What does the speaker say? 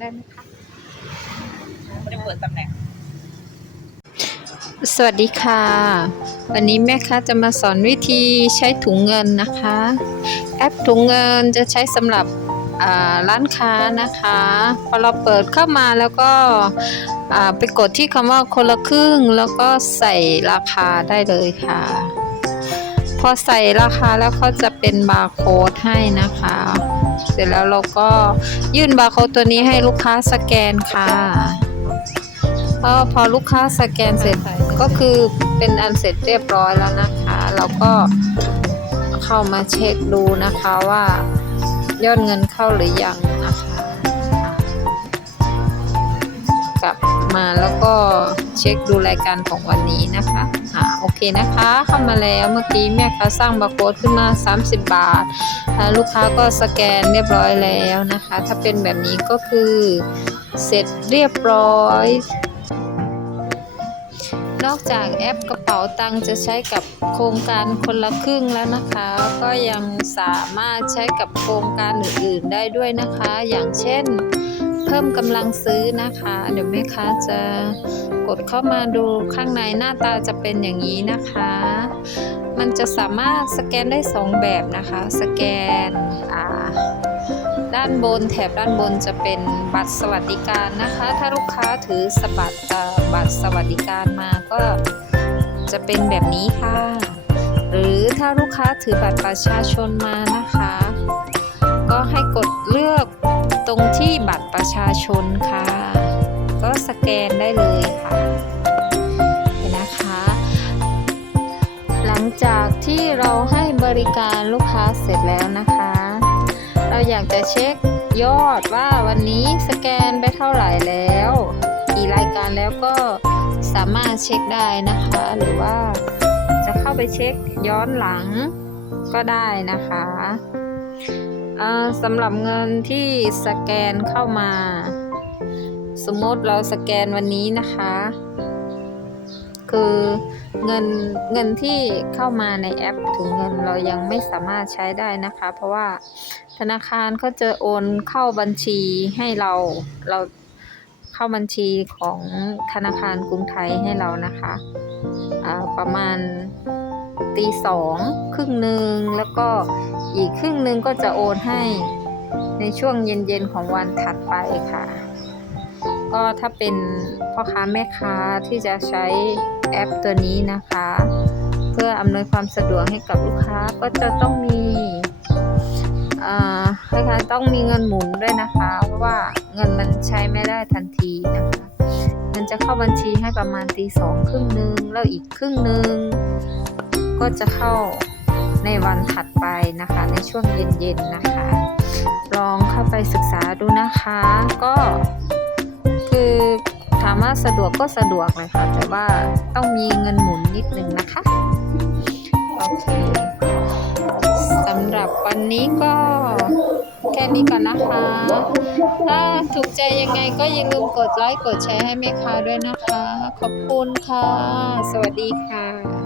ได้ไหมคะไม่ได้เปิดตำแหน่ง สวัสดีค่ะ วันนี้แม่ค้าจะมาสอนวิธีใช้ถุงเงินนะคะ แอปถุงเงินจะใช้สำหรับอ่าร้านค้านะคะ พอเราเปิดเข้ามาแล้วก็อ่าไปกดที่คำว่าคนละครึ่งแล้วก็ใส่ราคาได้เลยค่ะ พอใส่ราคาแล้วเขาจะเป็นบาร์โค้ดให้นะคะเส ร็จแล้วเราก็ยื่นบาร์โค้ดตัวนี้ให้ลูกค้าสแกนค่ะก็พอลูกค้าสแกนเสร็จก็คือเป็นอันเสร็จเรียบร้อยแล้วนะคะ เราก็เข้ามาเช็คดูนะคะว่ายอดเงินเข้าหรือยังนะคะ กลับมาแล้วก็ เช็คดูรายการของวันนี้นะคะอ่าโอเคนะคะเข้ามาแล้วเมื่อกี้แม่ค้าสร้างบาร์โค้ดขึ้นมา 30 บาท ลูกค้าก็สแกนเรียบร้อยแล้วนะคะ ถ้าเป็นแบบนี้ก็คือเสร็จเรียบร้อยนอกจากแอปกระเป๋าตังค์จะใช้กับโครงการคนละครึ่งแล้วนะคะ ก็ยังสามารถใช้กับโครงการอื่นๆได้ด้วยนะคะ อย่างเช่น พิ่มกำลังซื้อนะคะ เดี๋ยวแม่ค้าจะกดเข้ามาดูข้างในหน้าตาจะเป็นอย่างนี้นะคะ มันจะสามารถสแกนได้สองแบบนะคะ สแกนด้านบนแถบด้านบนจะเป็นบัตรสวัสดิการนะคะ ถ้าลูกค้าถือสบัตบัตรสวัสดิการมาก็จะเป็นแบบนี้ค่ะ หรือถ้าลูกค้าถือบัตรประชาชนมานะคะ ก็ให้กดเลือก ตรงที่บัตรประชาชนค่ะ ก็สแกนได้เลยค่ะนะคะ หลังจากที่เราให้บริการลูกค้าเสร็จแล้วนะคะ เราอยากจะเช็คยอดว่าวันนี้สแกนไปเท่าไหร่แล้ว กี่รายการแล้วก็สามารถเช็คได้นะคะ หรือว่าจะเข้าไปเช็คย้อนหลังก็ได้นะคะ สำหรับเงินที่สแกนเข้ามา สมมติเราสแกนวันนี้นะคะ คือเงินเงินที่เข้ามาในแอปถุงเงินเรายังไม่สามารถใช้ได้นะคะ เพราะว่าธนาคารเขาจะโอนเข้าบัญชีให้เราเราเข้าบัญชีของธนาคารกรุงไทยให้เรานะคะประมาณ ตีสองครึ่งหนึ่งแล้วก็อีกครึ่งหนึ่งก็จะโอนให้ในช่วงเย็นๆของวันถัดไปค่ะ ก็ถ้าเป็นพ่อค้าแม่ค้าที่จะใช้แอปตัวนี้นะคะ เพื่ออำนวยความสะดวกให้กับลูกค้าก็จะต้องมีอ่าคล้ายๆต้องมีเงินหมุนด้วยนะคะ เพราะว่าเงินมันใช้ไม่ได้ทันทีนะคะเงินจะเข้าบัญชีให้ประมาณตีสองครึ่งหนึ่งแล้วอีกครึ่งหนึ่ง ก็จะเข้าในวันถัดไปนะคะ ในช่วงเย็นๆนะคะ ลองเข้าไปศึกษาดูนะคะ ก็คือถามว่าสะดวกก็สะดวกเลยค่ะ แต่ว่าต้องมีเงินหมุนนิดนึงนะคะ โอเคสำหรับวันนี้ก็แค่นี้ก่อนนะคะ ถ้าถูกใจยังไงก็อย่าลืมกดไลค์กดแชร์ให้แม่ค้าด้วยนะคะ ขอบคุณค่ะ สวัสดีค่ะ